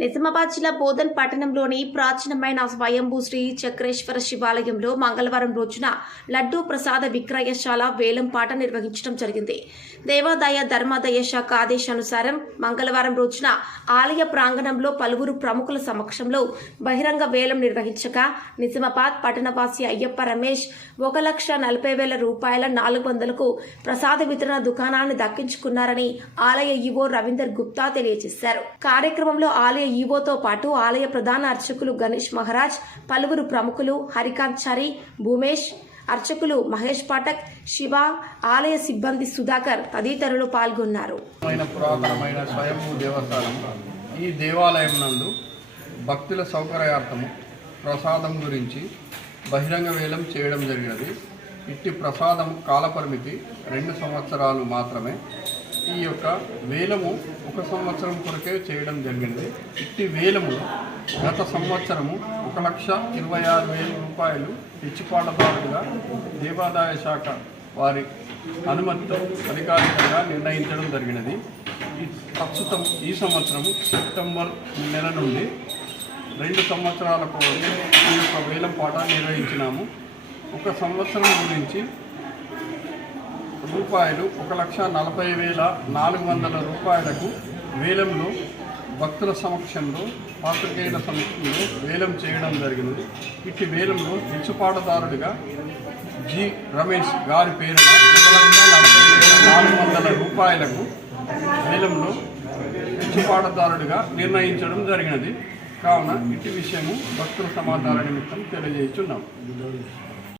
నిజామాబాద్ జిల్లా బోధన్ పట్టణంలోని ప్రాచీనమైన స్వయంభూ శ్రీ చక్రేశ్వర శివాలయంలో మంగళవారం రోజున లడ్డూ ప్రసాద విక్రయశాల వేలం పాట నిర్వహించడం జరిగింది. దేవాదాయ ధర్మాదాయ శాఖ ఆదేశానుసారం మంగళవారం రోజున ఆలయ ప్రాంగణంలో పలువురు ప్రముఖుల సమక్షంలో బహిరంగ వేలం నిర్వహించగా నిజామాబాద్ పట్టణవాసి అయ్యప్ప రమేష్ ఒక లక్ష నలభై వేల రూపాయల నాలుగు వందలకు ప్రసాద వితరణ దుకాణాన్ని దక్కించుకున్నారని ఆలయ ఈవో రవీందర్ గుప్తా తెలియజేశారు. కార్యక్రమంలో ఆలయ ఈవోతో పాటు ఆలయ ప్రధాన అర్చకులు గణేష్ మహారాజ్ పలువురు ప్రముఖులు హరికాంత్ చారి భూమేష్ అర్చకులు మహేష్ పాఠక్ శివ ఆలయ సిబ్బంది సుధాకర్ తదితరులు పాల్గొన్నారు. పురాతనమైన స్వయంభూ దేవస్థానం. ఈ దేవాలయం నందు భక్తుల సౌకర్యార్థము ప్రసాదం గురించి బహిరంగ వేలం చేయడం జరిగినది. ఇట్టి ప్రసాదం కాలపరిమితి రెండు సంవత్సరాలు మాత్రమే. ఈ యొక్క వేలము ఒక సంవత్సరం కొరకే చేయడం జరిగింది. ఇట్టి వేలము గత సంవత్సరము ఒక లక్ష ఇరవై ఆరు వేల రూపాయలు పిచ్చిపాటదారులుగా దేవాదాయ శాఖ వారి అనుమతితో అధికారికంగా నిర్ణయించడం జరిగినది. ప్రస్తుతం ఈ సంవత్సరం సెప్టెంబర్ నెల నుండి రెండు సంవత్సరాల కోసం ఈ యొక్క వేలం పాట నిర్వహించినాము. ఒక సంవత్సరం గురించి రూపాయలు ఒక లక్ష నలభై వేల నాలుగు వందల రూపాయలకు వేలంలో భక్తుల సమక్షంలో పాత్రికేయుల సమక్షంలో వేలం చేయడం జరిగినది ఇట్టి వేలంలో ఇచ్చుపాటదారుడిగా జి. రమేష్ గారి పేరున ఒక నలభై వేల నాలుగు వందల రూపాయలకు వేలంలో ఇచ్చుపాటదారుడిగా నిర్ణయించడం జరిగినది. కావున ఇటు విషయము భక్తుల సమాచార నిమిత్తం తెలియజేస్తున్నాం.